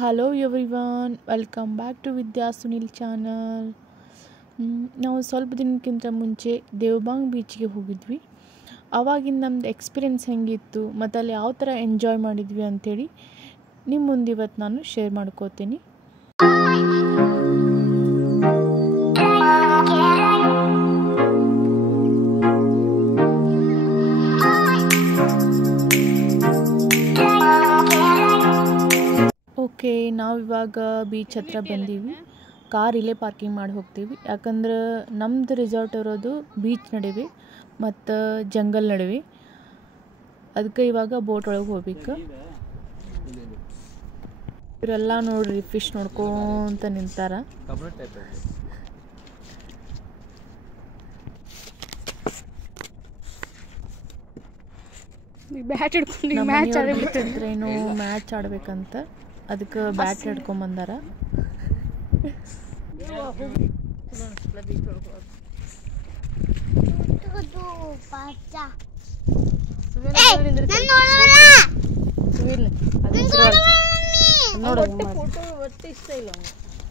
Hello everyone, welcome back to Vidya Sunil channel. ನಾವು ಸ್ವಲ್ಪ ದಿನಕ್ಕಿಂತ ಮುಂಚೆ ದೇವಬಾಂಗ್ ಬೀಚ್ಗೆ ಹೋಗಿದ್ವಿ. ಆವಾಗಿನ ನಮ್ಮದು ಎಕ್ಸ್ಪೀರಿಯೆನ್ಸ್ ಹೆಂಗಿತ್ತು ಮತ್ತು ಅಲ್ಲಿ ಯಾವ ಥರ ಎಂಜಾಯ್ ಮಾಡಿದ್ವಿ ಅಂಥೇಳಿ ನಿಮ್ಮ ಮುಂದೆ ಇವತ್ತು ನಾನು ಶೇರ್ ಮಾಡ್ಕೋತೀನಿ. ಓಕೆ, ನಾವಿವಾಗ ಬೀಚ್ ಹತ್ರ ಬಂದೀವಿ. ಕಾರ್ ಇಲ್ಲೇ ಪಾರ್ಕಿಂಗ್ ಮಾಡಿ ಹೋಗ್ತೀವಿ, ಯಾಕಂದ್ರೆ ನಮ್ಮದು ರಿಸಾರ್ಟ್ ಇರೋದು ಬೀಚ್ ನಡುವೆ ಮತ್ತು ಜಂಗಲ್ ನಡುವೆ. ಅದಕ್ಕೆ ಇವಾಗ ಬೋಟ್ ಒಳಗೆ ಹೋಗ್ಬೇಕು. ಇವರೆಲ್ಲ ನೋಡ್ರಿ ಫಿಶ್ ನೋಡ್ಕೊಂತ ನಿಂತಾರ. ಏನೋ ಮ್ಯಾಚ್ ಆಡ್ಬೇಕಂತ, ಅದಕ್ಕೆ ಬ್ಯಾಟ್ ಹಿಡ್ಕೊಂಬಂದಾರ.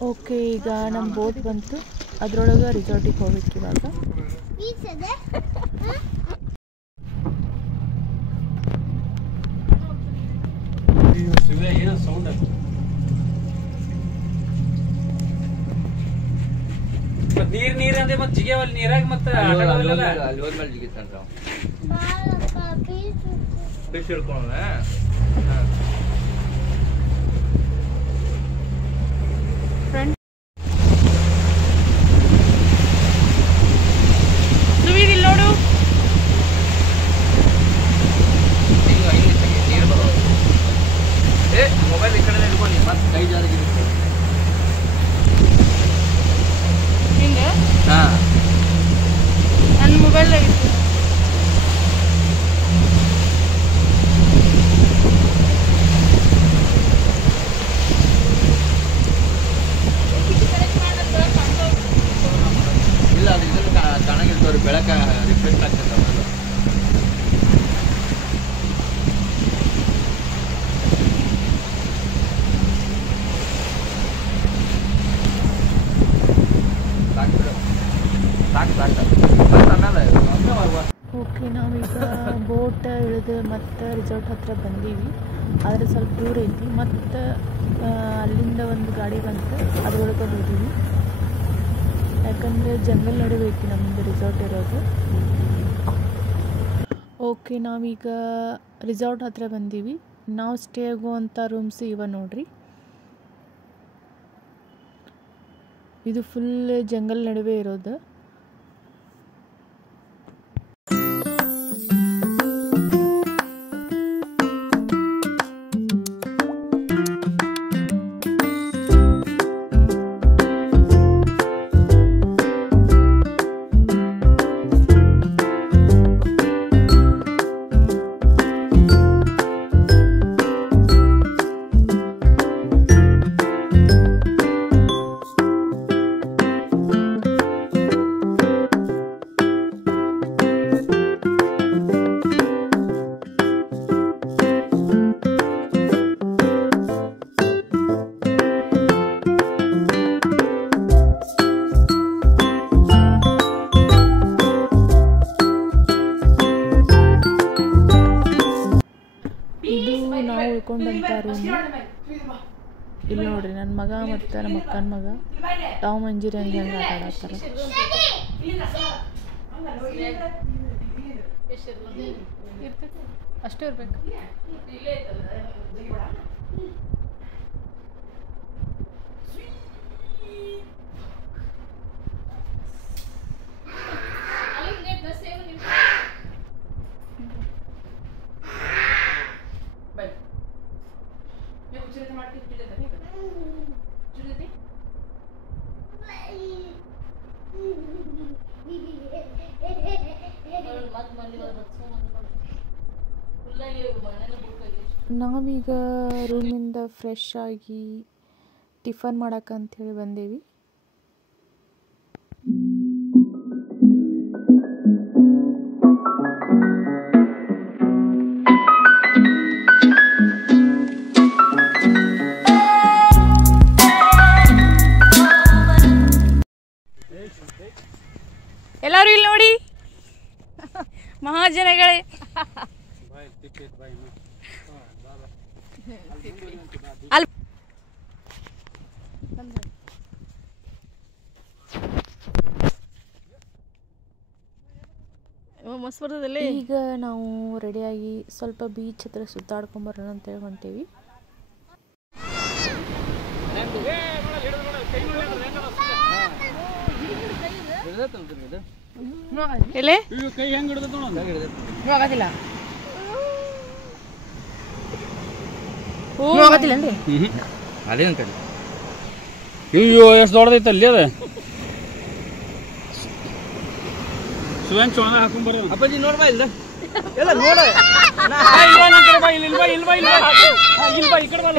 ಓಕೆ, ಈಗ ನಮ್ಮ ಬೋಟ್ ಬಂತು, ಅದ್ರೊಳಗೆ ರಿಸಾರ್ಟಿಗೆ ಹೋಗ್ಬೇಕು ಇವಾಗ. ನೀರ್ ಅಂದ್ರೆ ಮತ್ತೆ ಜಿಗೇವಲ್ ನೀರಾಗ ಮತ್ತೆ ಫಿಶ್ ಹಿಡ್ಕೊಳ್ಳೋಣ. ನೋಡು, ಮೊಬೈಲ್ ಈ ಕಡೆ ಹಿಡ್ಕೊಂಡು ಮತ್ತೆ ಕೈ ಜಾರಿಗೆ ನನ್ನ ಮೊಬೈಲ್ ಆಗಿತ್ತು. ಇಲ್ಲ, ಅದು ಇದನ್ನು ಚೆನ್ನಾಗಿರ್ತವ್ರಿ, ಬೆಳಕ ರಿಫ್ರೆಶ್ ಆಗ್ತದೆ. ಅವೆಲ್ಲ ಓಕೆ, ನಾವೀಗ ಬೋಟ್ ಇಳಿದು ಮತ್ತೆ ರಿಸಾರ್ಟ್ ಹತ್ರ ಬಂದೀವಿ. ಆದರೆ ಸ್ವಲ್ಪ ದೂರ ಐತಿ. ಮತ್ತು ಅಲ್ಲಿಂದ ಒಂದು ಗಾಡಿ ಬಂತು, ಅದ್ರೊಳಗೆ ಹೋದೀವಿ. ಯಾಕಂದರೆ ಜಂಗಲ್ ನಡುವೆ ಐತಿ ನಮ್ಮದು ರಿಸಾರ್ಟ್ ಇರೋದು. ಓಕೆ, ನಾವೀಗ ರಿಸಾರ್ಟ್ ಹತ್ರ ಬಂದೀವಿ. ನಾವು ಸ್ಟೇ ಆಗುವಂಥ ರೂಮ್ಸ್ ಇವ ನೋಡ್ರಿ. ಇದು ಫುಲ್ ಜಂಗಲ್ ನಡುವೆ ಇರೋದು. ನಾವು ಉಳ್ಕೊಂಡಂಥ ರೂಮ್ ಇಲ್ಲಿ ನೋಡ್ರಿ. ನನ್ನ ಮಗ ಮತ್ತು ನಮ್ಮ ಅಕ್ಕನ ಮಗ ಟಾಮ್ ಅಂಡ್ ಜೆರಿ ಹೆಂಗೆ ಆಟ ಆಡತ್ತಾರ. ಅಷ್ಟೇ ಇರ್ಬೇಕು. ನಾವೀಗ ರೂಮಿಂದ ಫ್ರೆಶ್ ಆಗಿ ಟಿಫನ್ ಮಾಡಕ್ಕಂಥೇಳಿ ಬಂದೇವಿ. ಜನಗಳೇ ಮಸ್ತ್ ಬರ್ತದಲ್ಲಿ. ಈಗ ನಾವು ರೆಡಿಯಾಗಿ ಸ್ವಲ್ಪ ಬೀಚ್ ಹತ್ರ ಸುತ್ತಾಡ್ಕೊಂಬರೋಣ ಅಂತೇಳಿ ಹೊಂಟೇವಿ. ಅಯ್ಯೋ ಎಷ್ಟು ದೊಡ್ಡದೈತೆ ಅಲ್ಲಿ ಅದ ಸುವನ್ ಚೋಣ ಹಾಕೊಂಡ್ ಬರೋ ಅಪ್ಪಾಜಿ ನೋಡ್ಬಾ ಇಲ್ಲ ಎಲ್ಲ ನೋಡ ಇಲ್ವಾ ಈ ಕಡೆ ಬಾ.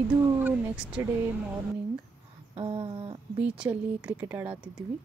ಇದು ನೆಕ್ಸ್ಟ್ ಡೇ ಮಾರ್ನಿಂಗ್ ಬೀಚಲ್ಲಿ ಕ್ರಿಕೆಟ್ ಆಡತ್ತಿದ್ವಿ.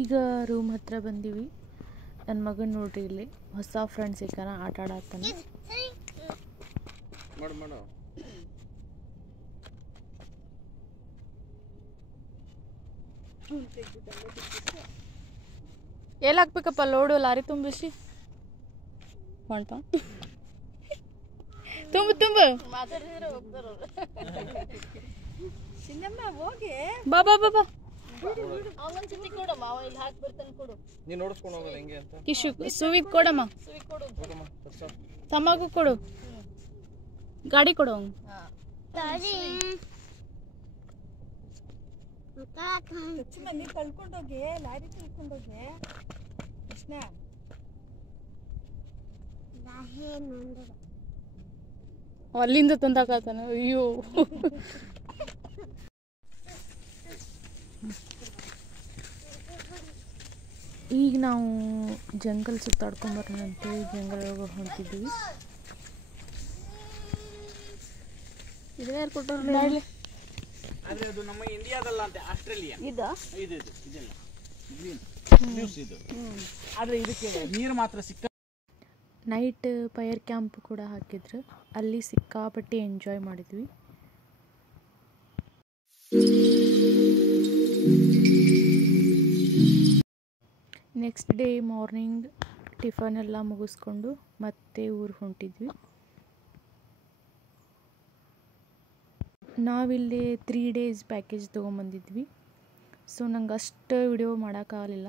ಈಗ ರೂಮ್ ಹತ್ರ ಬಂದೀವಿ. ನನ್ನ ಮಗನ ನೋಡ್ರಿ ಇಲ್ಲಿ ಹೊಸ ಫ್ರೆಂಡ್ಸ್ ಸಿಕ್ಕಾನ, ಆಟ ಆಡತ್ತಾನ. ಎಲ್ಲಿ ಹಾಕ್ಬೇಕಪ್ಪ ಲೋಡು ಲಾರಿ ತುಂಬಿಸಿ ಹೊಂಟ ತುಂಬು ಬಾ ಬಾ ಬಾ ಬಾ ಕಿಶು ಸುವಿದ್ ಕೊಡಮ್ಮ, ತಮ್ಮಗೂ ಕೊಡು, ಗಾಡಿ ಕೊಡು. ಕಳ್ಕೊಂಡೋಗಿ ಲಾರಿ ಕಳ್ಕೊಂಡೋಗಿ ಕೃಷ್ಣ ಅಲ್ಲಿಂದ ತಂದಾಕತಾನ. ಅಯ್ಯೋ ಈಗ ನಾವು ಜಂಗಲ್ ಸುತ್ತಾಡ್ಕೊಂಬರೋಣಂತೆ ಜಂಗಲ್ ಒಳಗೆ ಹೊಂಟಿದ್ವಿ. ಇದೇ ಯಾರು ಕೊಟ್ಟರು? ಆದ್ರೆ ಅದು ನಮ್ಮ ಇಂಡಿಯಾದಲ್ಲ ಅಂತ, ಆಸ್ಟ್ರೇಲಿಯಾ ಇದಾ ಇದೆಲ್ಲ ನ್ಯೂಸ್ ಇದು. ಆದ್ರೆ ಇದಕ್ಕೆ ನೀರು ಮಾತ್ರ ಸಿಕ್ಕ. ನೈಟ್ ಫೈರ್ ಕ್ಯಾಂಪ್ ಕೂಡ ಹಾಕಿದ್ರು, ಅಲ್ಲಿ ಸಿಕ್ಕಾಪಟ್ಟೆ ಎಂಜಾಯ್ ಮಾಡಿದ್ವಿ. ನೆಕ್ಸ್ಟ್ ಡೇ ಮಾರ್ನಿಂಗ್ ಟಿಫನ್ ಎಲ್ಲ ಮುಗಿಸ್ಕೊಂಡು ಮತ್ತೆ ಊರಿಗೆ ಹೊಂಟಿದ್ವಿ. ನಾವಿಲ್ಲಿ 3 days ಪ್ಯಾಕೇಜ್ ತೊಗೊಂಬಂದಿದ್ವಿ. ಸೊ ನಂಗೆ ಅಷ್ಟು ವಿಡಿಯೋ ಮಾಡೋಕ್ಕಾಗಲಿಲ್ಲ.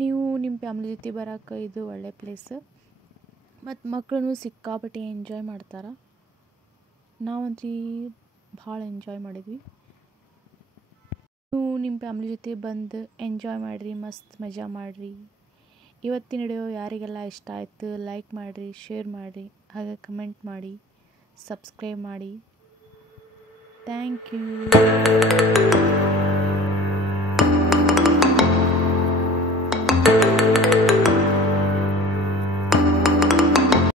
ನೀವು ನಿಮ್ಮ ಫ್ಯಾಮ್ಲಿ ಜೊತೆ ಬರೋಕೆ ಇದು ಒಳ್ಳೆ ಪ್ಲೇಸ್. ಮತ್ತು ಮಕ್ಕಳು ಸಿಕ್ಕಾಪಟ್ಟೆ ಎಂಜಾಯ್ ಮಾಡ್ತಾರೆ. ನಾವಂತೂ ಭಾಳ ಎಂಜಾಯ್ ಮಾಡಿದ್ವಿ. ನೀವು ನಿಮ್ಮ ಫ್ಯಾಮ್ಲಿ ಜೊತೆ ಬಂದು ಎಂಜಾಯ್ ಮಾಡಿರಿ, ಮಸ್ತ್ ಮಜಾ ಮಾಡಿರಿ. ಇವತ್ತಿನ ವಿಡಿಯೋ ಯಾರಿಗೆಲ್ಲ ಇಷ್ಟ ಆಯಿತು ಲೈಕ್ ಮಾಡಿರಿ, ಶೇರ್ ಮಾಡಿರಿ, ಹಾಗೆ ಕಮೆಂಟ್ ಮಾಡಿ, ಸಬ್ಸ್ಕ್ರೈಬ್ ಮಾಡಿ. Thank you.